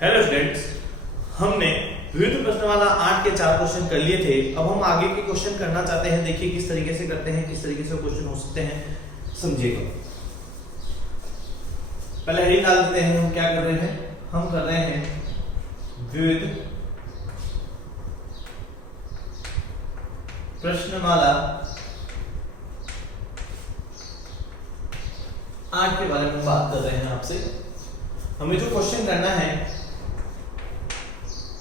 Hello friends, हमने विविध प्रश्नमाला 8 के 4 क्वेश्चन कर लिए थे। अब हम आगे के क्वेश्चन करना चाहते हैं। देखिए किस तरीके से करते हैं, किस तरीके से क्वेश्चन हो सकते हैं, समझिएगा। पहले हेडिंग डाल देते हैं। हम क्या कर रहे हैं, हम कर रहे हैं विविध प्रश्नमाला 8 के बारे में बात कर रहे हैं आपसे। हमें जो क्वेश्चन करना है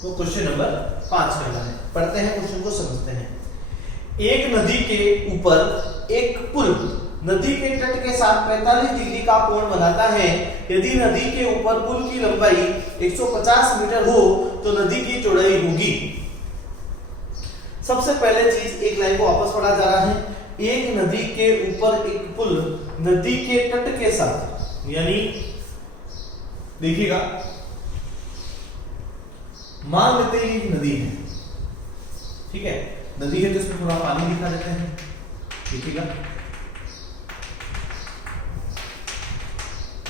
वो क्वेश्चन नंबर 5 करना है। पढ़ते हैं क्वेश्चन को, समझते हैं। एक नदी के ऊपर एक पुल नदी के तट के साथ 45 डिग्री का कोण बनाता है। यदि नदी के ऊपर पुल की लंबाई 150 मीटर हो तो नदी की चौड़ाई होगी। सबसे पहले चीज, एक लाइन को वापस पढ़ा जा रहा है। एक नदी के ऊपर एक पुल नदी के तट के साथ, यानी देखिएगा, मान लेते हैं एक नदी है, ठीक है। नदी है तो इसमें थोड़ा पानी दिखा देते हैं, देखिएगा।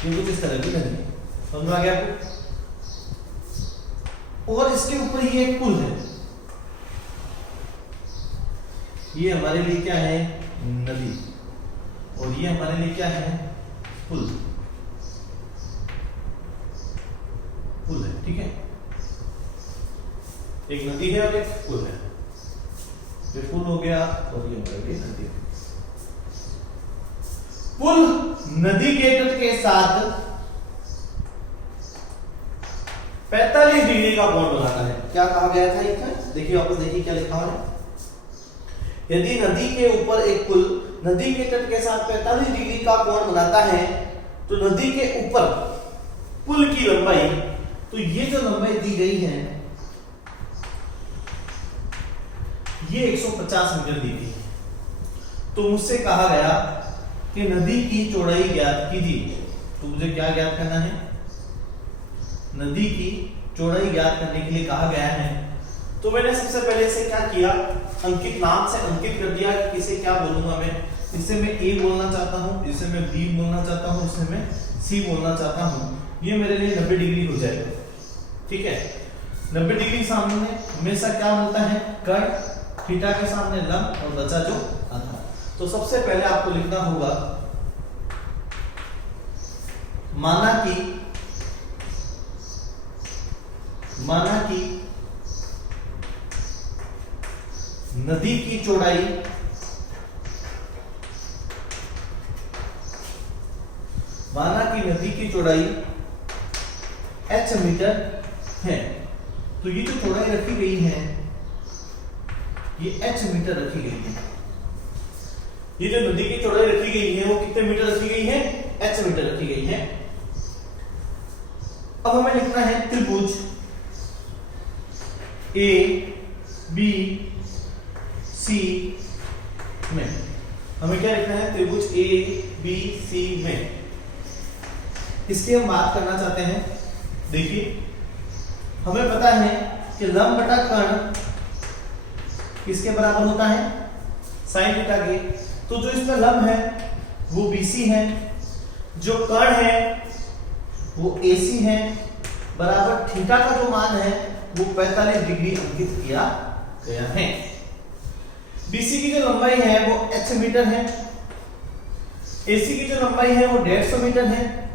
ये कुछ इस तरह की नदी है, समझ में आ गया आपको। और इसके ऊपर ये एक पुल है। ये हमारे लिए क्या है, नदी, और ये हमारे लिए क्या है, पुल। पुल है, ठीक है। एक नदी है और एक पुल है। ये पुल हो गया और ये हमारे लिए नदी है। पुल नदी के तट के साथ 45 डिग्री का कोण बनाता है। क्या कहा गया था इसमें, देखिए वापस देखिए क्या लिखा है। यदि नदी के ऊपर एक पुल नदी के तट के साथ 45 डिग्री का कोण बनाता है तो नदी के ऊपर पुल की लंबाई, तो ये जो लंबाई दी गई है ये 150 मीटर दी गई है। तो मुझसे कहा गया कि नदी की चौड़ाई ज्ञात कीजिए। तो मुझे क्या ज्ञात करना है, नदी की चौड़ाई ज्ञात करने के लिए कहा गया है। तो मैंने सबसे पहले से क्या किया, अंकित नाम से अंकित कर दिया। इसे क्या बोलूंगा मैं, इसे मैं ए बोलना चाहता हूं, इसे मैं बी बोलना चाहता हूं, इसे मैं सी बोलना चाहता हूं। ये मेरे लिए 90 डिग्री हो जाएगा, ठीक है। 90 डिग्री सामने हमेशा क्या मिलता है, कर्ण, थीटा के सामने लंब और बचा जो आधार। तो सबसे पहले आपको लिखना होगा, माना कि नदी की चौड़ाई h मीटर है। तो ये जो चौड़ाई रखी गई है ये h मीटर रखी गई है। ये जो नदी की चौड़ाई रखी गई है वो कितने मीटर रखी गई है, h मीटर रखी गई है। अब हमें लिखना है त्रिभुज ए बी सी में। हमें क्या लिखना है, त्रिभुज ए बी सी में। इसकी हम बात करना चाहते हैं। देखिए हमें पता है कि लंब बटा कर्ण किसके बराबर होता है, साइन थीटा के। तो जो इसमें लंब है वो BC है, जो कर्ण है वो AC है, बराबर थीटा का जो मान है वो 45 डिग्री अंकित किया गया है। BC की जो लंबाई है वो h मीटर है, AC की जो लंबाई है वो 150 मीटर है,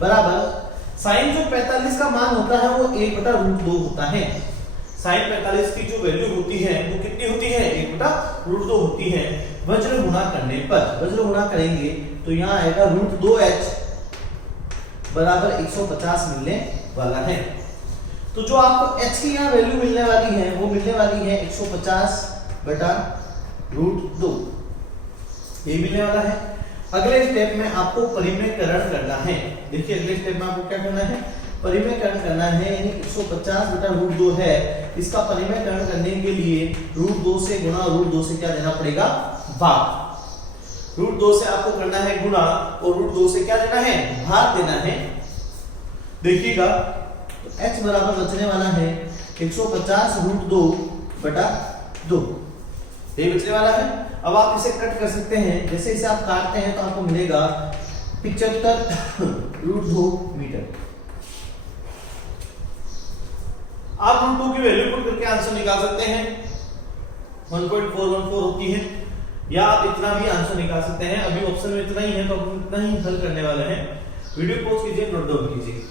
बराबर साइन जो 45 का मान होता है वो 1/√2 होता है। साइन 45 की जो वैल्यू होती है वो कितनी होती है, 1/√2 होती है। वज्र गुणा करने पर, वज्र गुणा करेंगे तो यहाँ आएगा √2h बराबर 150 मिलने वाला है। तो जो आपको h की यहाँ वैल्यू मिलने वाली है वो मिलने वाली है 150/√2, ये मिलने वाला है। अगले स्टेप में आपको परिमेयकरण करना है। देखिए अगले स्टेप में आपको क्या करना है, परिमेयकरण करना है। यानी 150/√2 है, इसका परिमेयकरण करने के लिए √2 से गुणा, √2 से क्या देना पड़ेगा, भाग। √2 से आपको करना है गुणा और √2 से क्या देना है, भाग देना है। देखिएगा तो h बराबर बचने वाला है 150√2/2, ये बचने वाला है। अब आप इसे कट कर सकते हैं। जैसे इसे आप काटते हैं तो आपको मिलेगा 75√2 मीटर। आप रूट 2 की वैल्यू पुट करके आंसर निकाल सकते हैं, 1.414 होती है, या आप इतना भी आंसर निकाल सकते हैं। अभी ऑप्शन में इतना ही है तो हम इतना ही हल करने वाले हैं। वीडियो पॉज कीजिए, नोट डाउन कीजिए।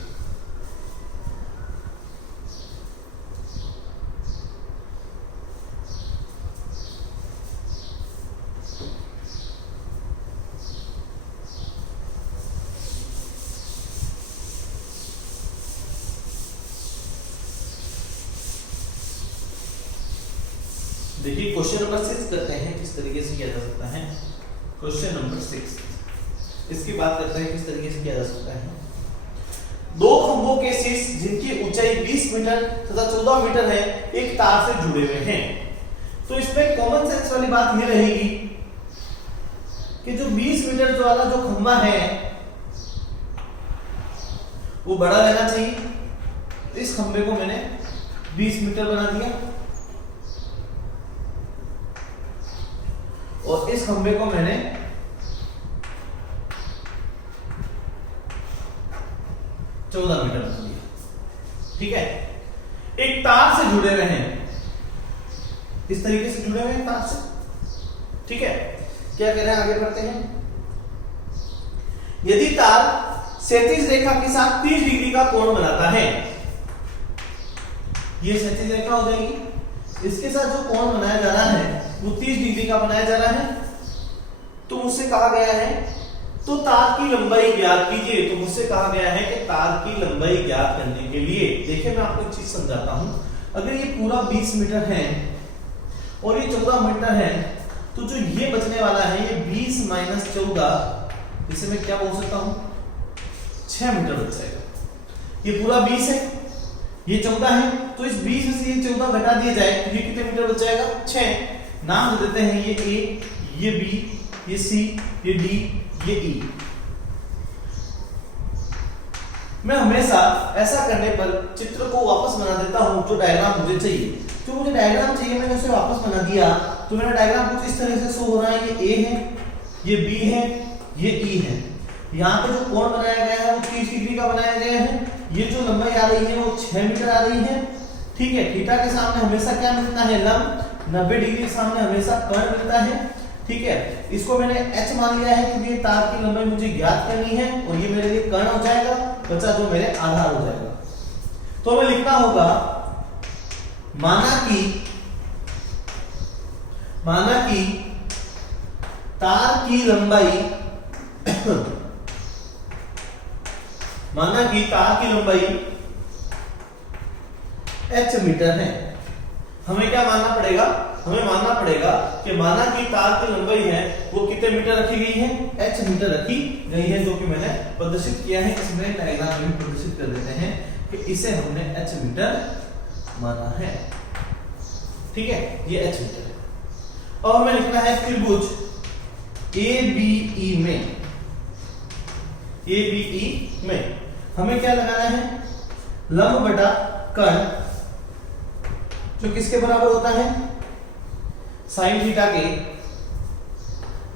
देखिए क्वेश्चन नंबर 6 करते हैं किस तरीके से किया जा सकता है। क्वेश्चन नंबर 6 इसकी बात करते हैं किस तरीके से किया जा सकता है। दो खंभों के शीर्ष जिनकी ऊंचाई 20 मीटर तथा 14 मीटर है एक तार से जुड़े हुए हैं। तो इसमें कॉमन सेंस वाली बात ये रहेगी कि जो 20 मीटर वाला जो खंभा है वो बड़ा रहना चाहिए। इस खंभे को मैंने 20 मीटर बना दिया और इस खंभे को मैंने 14 मीटर बना दिया। ठीक है, एक तार से जुड़े हुए हैं, इस तरीके से जुड़े हुए हैं तार से। ठीक है, क्या कह रहे हैं, आगे बढ़ते हैं। यदि तार क्षैतिज रेखा के साथ 30 डिग्री का कोण बनाता है, ये क्षैतिज रेखा हो जाएगी, इसके साथ जो कोण बनाया जा रहा है वो 30 डिग्री का बनाया जा रहा है। तो मुझसे कहा गया है तो तार की लंबाई ज्ञात कीजिए। तो मुझसे कहा गया है कि तार की लंबाई ज्ञात करने के लिए, देखिए मैं आपको एक चीज समझाता हूं। अगर ये पूरा 20 मीटर है और ये 14 मीटर है, तो जो ये बचने वाला है ये 20 माइनस 14, इसे मैं क्या बोल सकता हूं, 6 मीटर बच जाएगा। ये पूरा 20 है, ये 14 है, तो इस 20 में से ये 14 घटा दिया जाए तो ये कितने मीटर बच जाएगा, 6। नाम दे देते हैं, ये ए, ये बी, ये सी, ये डी, ये ई। मैं हमेशा ऐसा करने पर चित्र को वापस बना देता हूं जो डायग्राम मुझे चाहिए। जो मुझे डायग्राम चाहिए मैंने उसे वापस बना दिया। तो मेरा डायग्राम कुछ इस तरह से शो हो रहा है, ये ए है, ये बी है, ये ई है। यहाँ पे जो कोण बनाया गया है वो 30 डिग्री का बनाया गया है। ये जो लंबाई आ रही है वो 6 मीटर आ रही है। ठीक है, थीटा के सामने हमेशा क्या मिलता है, लंब। 90 डिग्री के सामने हमेशा कोण मिलता है। ठीक है, इसको मैंने h मान लिया है क्योंकि ये तार की लंबाई मुझे ज्ञात करनी है और ये मेरे लिए कर्ण हो जाएगा, बचा जो मेरे आधार हो जाएगा। तो हमें लिखना होगा माना कि तार की लंबाई h मीटर है। हमें क्या मानना पड़ेगा, हमें मानना पड़ेगा कि माना कि तार की लंबाई है वो कितने मीटर रखी गई है, h मीटर रखी गई है, जो कि मैंने प्रदर्शित किया है। इसमें डायग्राम में प्रदर्शित कर देते हैं कि इसे हमने h मीटर माना है। ठीक है, ये h मीटर है। और हमें लिखना है त्रिभुज ABE में हमें क्या लगाना है, लंब बटा कर्ण, जो किसके बराबर होता है, साइन थीटा के।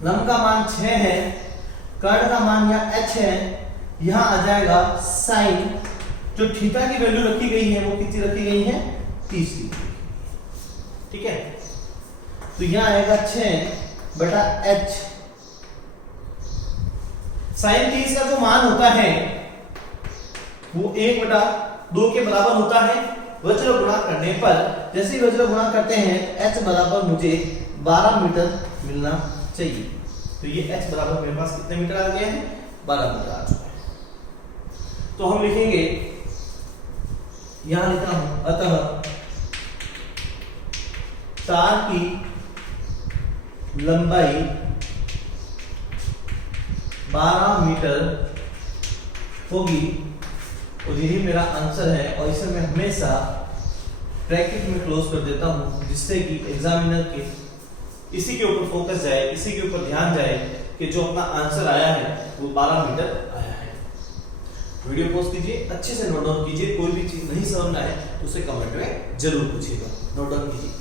लंब का मान 6 है, कर्ण का मान यहाँ h है, यहां आ जाएगा साइन, जो थीटा की वैल्यू रखी गई है वो कितनी रखी गई है, 30 डिग्री। ठीक है, तो यहां आएगा 6 बटा h। साइन 30 का जो मान होता है वो 1 बटा 2 के बराबर होता है। वज्र गुणा करने पर, जैसे ही वज्र गुणा करते हैं h बराबर मुझे 12 मीटर मिलना चाहिए। तो ये h बराबर मेरे पास कितने मीटर आ गया है, 12 मीटर आ चुका है। तो हम लिखेंगे, यहां लिखता हूं, अतः तार की लंबाई 12 मीटर होगी और यही मेरा आंसर है। और इसे मैं हमेशा ब्रैकेट में क्लोज कर देता हूं, जिससे कि एग्जामिनर के इसी के ऊपर फोकस जाए, इसी के ऊपर ध्यान जाए कि जो अपना आंसर आया है वो 12 मीटर आया है। वीडियो पॉज कीजिए, अच्छे से नोट डाउन कीजिए। कोई भी चीज नहीं समझ में आए तो उसे कमेंट में जरूर पूछिएगा। नोट डाउन कीजिए।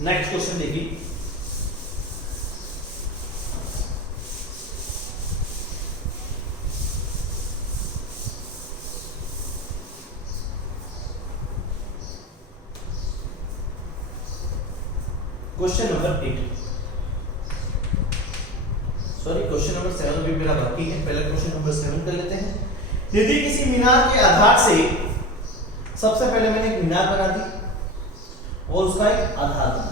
नेक्स्ट क्वेश्चन देखिए, question number 8, sorry question number 7 भी मेरा बाकी है, पहले क्वेश्चन नंबर 7 कर लेते हैं। यदि किसी मीनार के आधार से, सबसे पहले मैंने एक मीनार बना दी और उसका एक आधार बना दिया,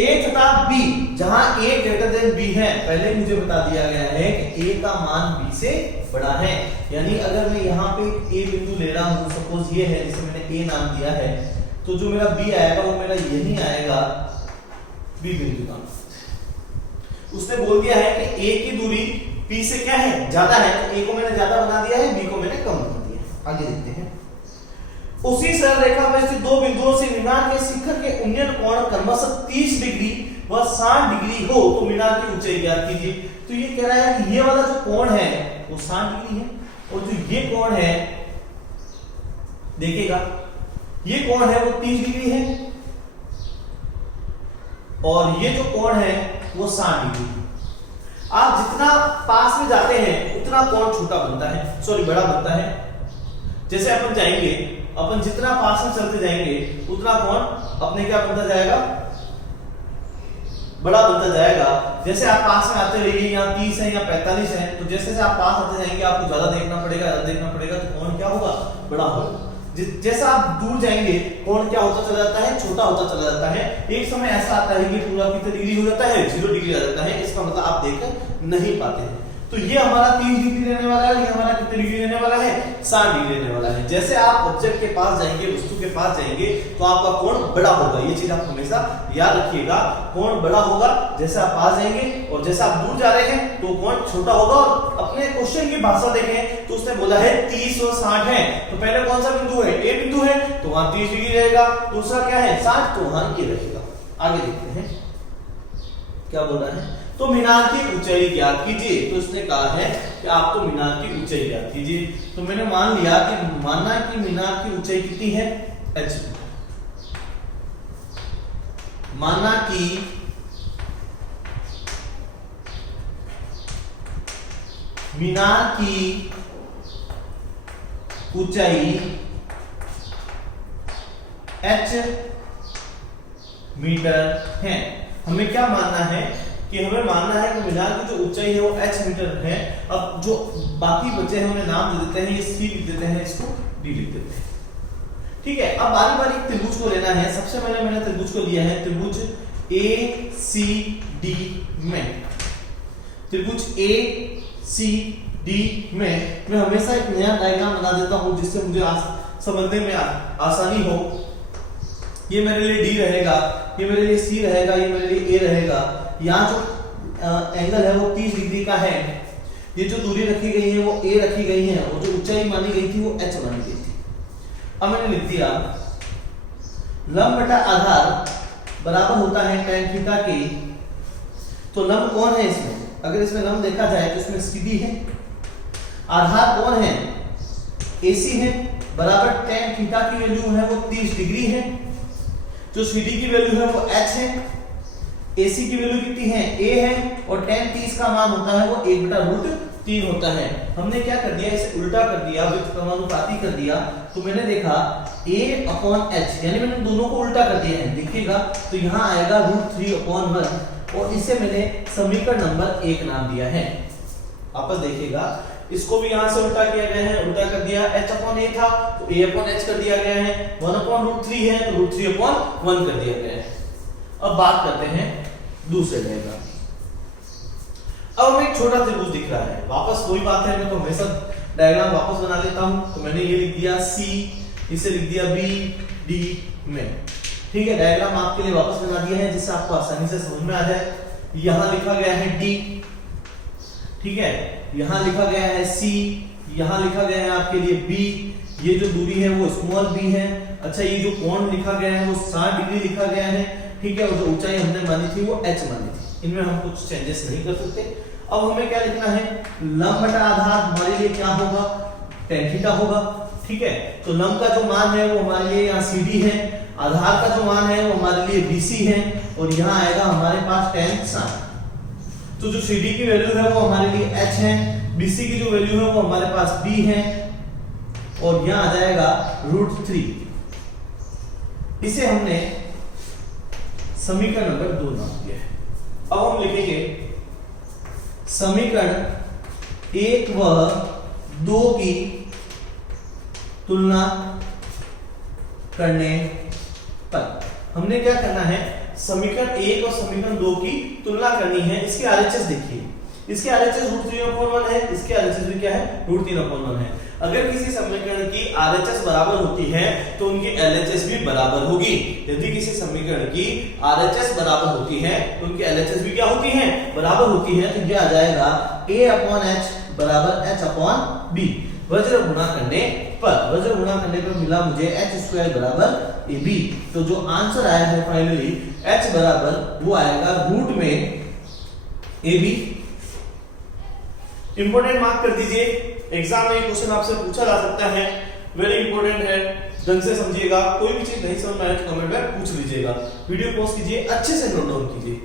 ए तथा बी, जहां ए ग्रेटर देन बी है, पहले मुझे बता दिया गया है कि ए का मान बी से बड़ा है, यानी अगर मैं यहाँ पे ए बिंदु ले रहा हूं, सपोज ये है जिसे मैंने ए नाम दिया है, तो जो मेरा बी आएगा वो मेरा यही आएगा बी बिंदु का। उसने बोल दिया है कि ए की दूरी पी से क्या है, ज्यादा है, तो ए को मैंने ज्यादा बना दिया है, बी को मैंने कम बना दिया है। आगे देखते हैं, उसी सरल रेखा में स्थित दो बिंदुओं से मीनार के शिखर के उन्नयन कोण क्रमशः 30 डिग्री व 60 डिग्री हो तो मीनार की ऊंचाई ज्ञात कीजिए। तो ये कह रहा है कि ये वाला जो कोण है वो 60 डिग्री है, और जो ये कोण है, देखिएगा ये कोण है वो 30 डिग्री है, और ये जो कोण है वो 60 डिग्री है। आप जितना पास में जाते हैं उतना कोण छोटा बनता है, सॉरी बड़ा बनता है। जैसे अपन जाएंगे, अपन जितना पास में चलते जाएंगे उतना कोण अपने क्या बनता जाएगा, बड़ा बनता जाएगा। जैसे आप पास में आते रहिए, यहाँ 30 है या 45 है, तो जैसे जैसे आप पास आते जाएंगे आपको ज्यादा देखना पड़ेगा, तो कोण क्या होगा, बड़ा होगा। जैसा आप दूर जाएंगे कोण क्या होता चला जाता है, छोटा होता चला जाता है। एक समय ऐसा आता है कि पूरा कितने डिग्री हो जाता है, 0 डिग्री आ जाता है, इसका मतलब आप देख नहीं पाते हैं। तो ये हमारा 30 डिग्री रहने वाला है, ये हमारा कितने डिग्री रहने वाला है, 60 डिग्री रहने वाला है। जैसे आप ऑब्जेक्ट के पास जाएंगे, वस्तु के पास जाएंगे, तो आपका कोण बड़ा होगा, ये चीज आप हमेशा याद रखिएगा। कोण बड़ा होगा जैसे आप पास जाएंगे, और जैसे आप दूर जा रहे हैं तो कोण छोटा होगा। और अपने क्वेश्चन की भाषा देखें तो उसने बोला है 30 और 60 है, तो पहले कौन सा बिंदु है, ए बिंदु है, तो वहां 30 डिग्री रहेगा। दूसरा क्या है, 60, तो वहां ये रहेगा। आगे देखते हैं क्या बोल रहा है, तो मीनार की ऊंचाई ज्ञात कीजिए। तो उसने कहा है कि आप तो मीनार की ऊंचाई ज्ञात कीजिए। तो मैंने मान लिया कि मानना कि मीनार की ऊंचाई कितनी है, h, माना कि मीनार की ऊंचाई h मीटर है। हमें क्या मानना है कि हमें मानना है कि मीनार की जो ऊंचाई है वो h मीटर है। अब जो बाकी बचे हैं उन्हें नाम दे देते हैं, ये c लिख देते हैं, इसको d लिख देते हैं। ठीक है, अब बारी बारी एक त्रिभुज को लेना है। सबसे पहले मैंने त्रिभुज को लिया है त्रिभुज ACD में। त्रिभुज ACD में मैं हमेशा एक नया डायग्राम बना देता हूं जिससे मुझे समझने में आसानी हो। ये मेरे लिए D रहेगा, ये मेरे लिए C रहेगा, ये मेरे लिए A रहेगा। यहाँ जो एंगल है वो 30 डिग्री का है। ये जो दूरी रखी गई है वो A रखी गई है, और जो ऊंचाई मानी गई थी वो h मानी गई थी। अब मैंने लिख दिया लंब बटा आधार बराबर होता है tan थीटा के। तो लंब कौन है इसमें, अगर इसमें लंब देखा जाए तो इसमें CD है, आधार कौन है, AC है, बराबर tan थीटा की वैल्यू है वो 30 डिग्री है, जो CD की वैल्यू है वो h है, AC की वैल्यू कितनी है, A है, और tan 30 का मान होता है वो 1/√3 होता है। हमने क्या कर दिया, इसे उल्टा कर दिया, समानुपाती कर दिया। तो मैंने देखा A/h, यानी मैंने दोनों को उल्टा कर दिया है, देखिएगा तो यहाँ आएगा √3/1, और इसे मैंने समीकरण नंबर 1 नाम दिया है। वापस देखिएगा, इसको भी यहाँ से उल्टा किया गया है, उल्टा कर दिया, h/a था तो A/h कर दिया गया है, 1/√3 है तो √3/1 कर दिया गया है। अब बात करते हैं दूसरे डायग्राम। अब हमें एक छोटा त्रिभुज दिख रहा है, वापस वही बात है, मैं तो हमेशा डायग्राम वापस बना लेता हूं। तो मैंने ये लिख दिया C, इसे लिख दिया B, D में। ठीक है, डायग्राम आपके लिए वापस बना दिया है जिससे आपको आसानी से समझ में आ जाए। यहां लिखा गया है D, ठीक है, यहां लिखा गया है C, यहां लिखा गया है आपके लिए B, ये जो दूरी है वो स्मॉल b है। अच्छा, ये जो कोण लिखा गया है वो 60 डिग्री लिखा गया है, ठीक है, और जो ऊंचाई हमने मानी थी वो h मानी थी। इनमें हम कुछ चेंजेस नहीं कर सकते। अब हमें क्या लिखना है, लंब बटा आधार हमारे लिए क्या होगा, tan थीटा होगा। ठीक है, तो लंब का जो मान है वो हमारे लिए यहाँ CD है, आधार का जो मान है वो हमारे लिए BC है और यहाँ आएगा हमारे पास tan sin। तो जो CD की वैल्यू है वो हमारे लिए H है, BC की जो वैल्यू है वो हमारे पास B है और यहाँ आ जाएगा √3। इसे हमने समीकरण नंबर 2 नाम दिया है। अब हम लिखेंगे समीकरण 1 व 2 की तुलना करने पर हमने क्या करना है, समीकरण 1 और समीकरण 2 की तुलना करनी है। इसके RHS देखिए, इसके RHS √3/1 है, इसके RHS भी क्या है, √3/1 है। अगर किसी समीकरण की RHS बराबर होती है तो उनकी LHS भी बराबर होगी। यदि किसी समीकरण की RHS बराबर होती है तो उनकी LHS भी क्या होती है, बराबर होती है। तो ये आ जाएगा A/H बराबर H/B। वज्र गुणा करने पर मिला मुझे h² बराबर AB। तो जो आंसर आया है फाइनली h बराबर वो आएगा रूट में AB। इंपॉर्टेंट मार्क कर दीजिए, एग्जाम में क्वेश्चन आपसे पूछा जा सकता है, वेरी इंपॉर्टेंट है, ढंग से समझिएगा। कोई भी चीज नहीं समझ में आए तो कमेंट में पूछ लीजिएगा। वीडियो पॉज कीजिए, अच्छे से नोट डाउन कीजिए।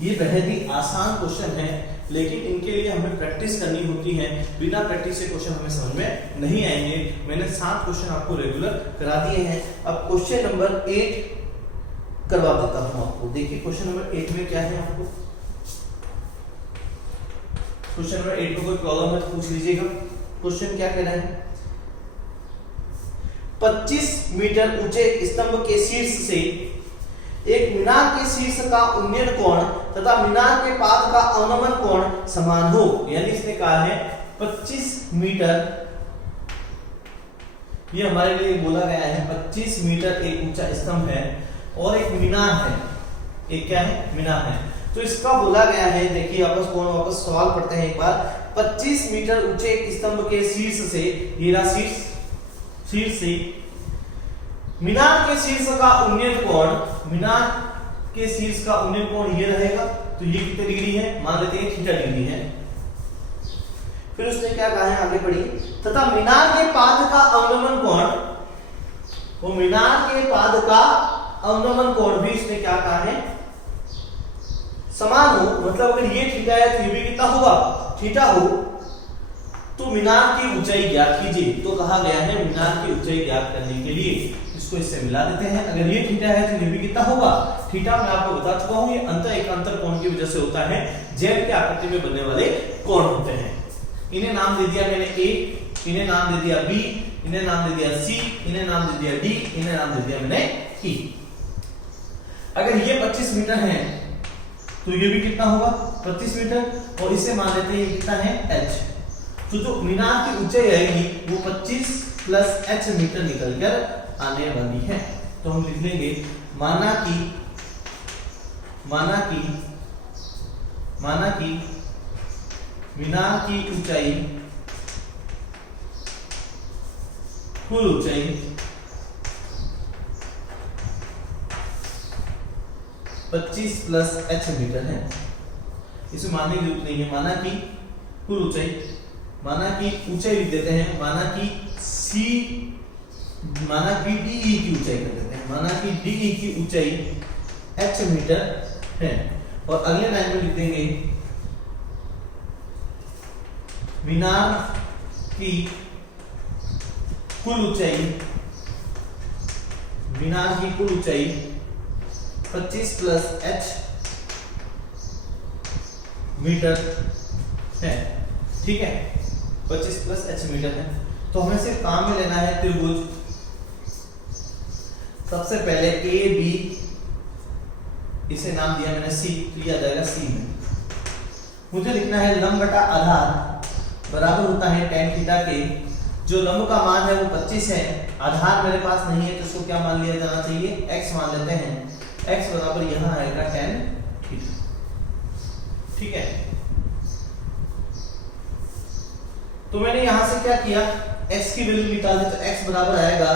ये बेहद ही आसान क्वेश्चन है, लेकिन इनके लिए हमें प्रैक्टिस करनी होती है। बिना प्रैक्टिस से क्वेश्चन हमें समझ में नहीं आएंगे। मैंने 7 क्वेश्चन आपको रेगुलर करा दिए हैं। अब क्वेश्चन नंबर 8 करवा देता हूं आपको। देखिए क्वेश्चन नंबर 8 में क्या है, आपको क्वेश्चन नंबर 8 को कोई प्रॉब्लम है तो पूछ लीजिएगा। क्वेश्चन क्या कह रहा है, 25 मीटर ऊंचे स्तंभ के शीर्ष से एक मीनार के शीर्ष का उन्नयन कोण तथा मीनार के पाद का अवनमन कोण समान हो। यानी इसने कहा है 25 मीटर, ये हमारे लिए बोला गया है 25 मीटर एक ऊंचा स्तंभ है और एक मीनार है, एक क्या है, मीनार है। तो इसका बोला गया है, देखिए वापस सवाल पढ़ते हैं एक बार। 25 मीटर ऊंचे स्तंभ के शीर्ष से, ये रहा शीर्ष से मीनार के शीर्ष का उन्नयन कोण, मीनार के शीर्ष का उन्नयन कोण ये रहेगा। तो ये कितने डिग्री है, मान लेते हैं थीटा डिग्री है। फिर उसने क्या कहा है, आगे बढ़िए, तथा मीनार के पाद का अवनमन कोण, वो मीनार के पाद का अवनमन कोण भी इसने क्या कहा है, समान हो। मतलब अगर ये थीटा है तो ये भी कितना होगा, थीटा हो। तो मीनार की ऊंचाई ज्ञात कीजिए। तो कहा गया है मीनार की ऊंचाई ज्ञात करने के लिए इसको इससे मिला देते हैं। अगर ये थीटा है तो ये भी कितना होगा, थीटा। मैं आपको बता चुका हूं, ये अंतर एकांतर कोण की वजह से होता है। जेड के आकृति में बनने वाले कोण होते हैं। इन्हें नाम दे दिया मैंने A, इन्हें नाम दे दिया B, इन्हें नाम दे दिया C, इन्हें नाम दे दिया D, इन्हें नाम दे दिया मैंने E। अगर ये 25 मीटर है तो ये भी कितना होगा, 25 मीटर, और इसे मान लेते हैं ये कितना है, h। तो जो मीनार की ऊंचाई आएगी वो 25 प्लस h मीटर निकलकर आने वाली है। तो हम लिख लेंगे माना कि मीनार की ऊंचाई, कुल ऊंचाई 25 प्लस h मीटर है। इसे मानने की जरूरत नहीं है। माना कि कुल ऊंचाई, माना कि ऊंचाई लिख देते हैं, माना कि DE की ऊंचाई कर देते हैं, माना कि DE की ऊंचाई h मीटर है। और अगले लाइन में लिख देंगे मीनार की कुल ऊंचाई, मीनार की कुल ऊंचाई 25 प्लस h मीटर है। ठीक है, 25 प्लस h मीटर है। तो हमें सिर्फ काम में लेना है त्रिभुज। सबसे पहले A B, इसे नाम दिया मैंने C, तो ये आ जाएगा C में। मुझे लिखना है लंब बटा आधार बराबर होता है tan थीटा के। जो लंब का मान है वो 25 है, आधार मेरे पास नहीं है तो इसको क्या मान लिया जाना चाहिए, x मान लेते हैं। x बराबर यहाँ आएगा tan थीटा। ठीक है। तो मैंने यहां से क्या किया, x की वैल्यू निकाल दी, तो x बराबर आएगा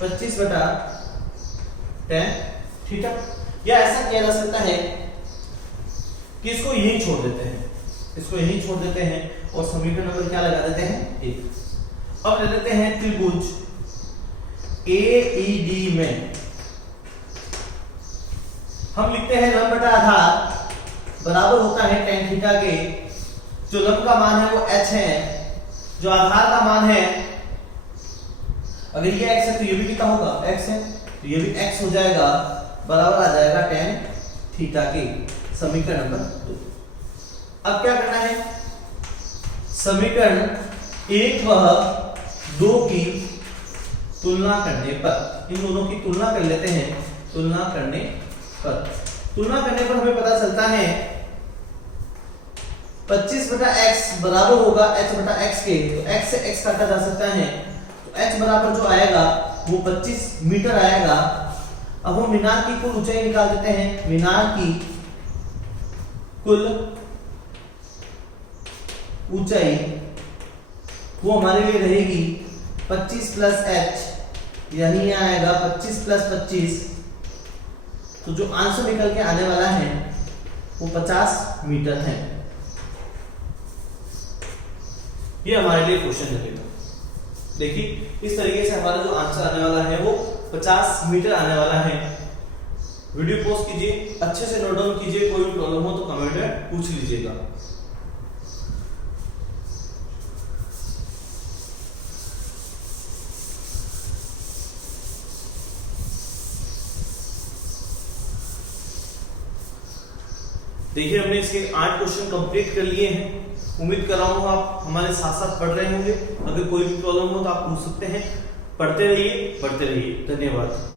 25/10 थीटा। या ऐसा किया जा सकता है कि इसको यहीं छोड़ देते हैं, इसको यहीं छोड़ देते हैं और समीकरण नंबर क्या लगा देते हैं 1। अब ले लेते हैं त्रिभुज AED में हम लिखते हैं लंब बटा आधार बराबर होता है tan थीटा के, जो लंब का मान है वो h है, जो आधार का मान है, अगर ये x है तो ये भी कितना होगा x है, तो ये भी x हो जाएगा, बराबर आ जाएगा tan थीटा के, समीकरण नंबर 2। अब क्या करना है, समीकरण 1 व 2 की तुलना करने पर, इन दोनों की तुलना कर लेते हैं। तुलना करने पर हमें पता चलता है 25/x बराबर होगा h/x के, तो x से x काटा जा सकता है, तो h बराबर जो आएगा वो 25 मीटर आएगा। अब हम मीनार की कुल ऊंचाई निकाल देते हैं, मीनार की कुल ऊंचाई वो हमारे लिए रहेगी 25 + h, यानी यह आएगा 25 + 25, तो जो आंसर निकल के आने वाला है वो 50 मीटर है। ये हमारे लिए क्वेश्चन रहेगा। देखिए इस तरीके से हमारा जो आंसर आने वाला है वो 50 मीटर आने वाला है। वीडियो पॉज कीजिए, अच्छे से नोट डाउन कीजिए, कोई भी प्रॉब्लम हो तो कमेंट में पूछ लीजिएगा। देखिए हमने इसके 8 क्वेश्चन कंप्लीट कर लिए हैं। उम्मीद कर रहा हूँ आप हमारे साथ साथ पढ़ रहे होंगे। अगर कोई भी प्रॉब्लम हो तो आप पूछ सकते हैं। पढ़ते रहिए, पढ़ते रहिए। धन्यवाद।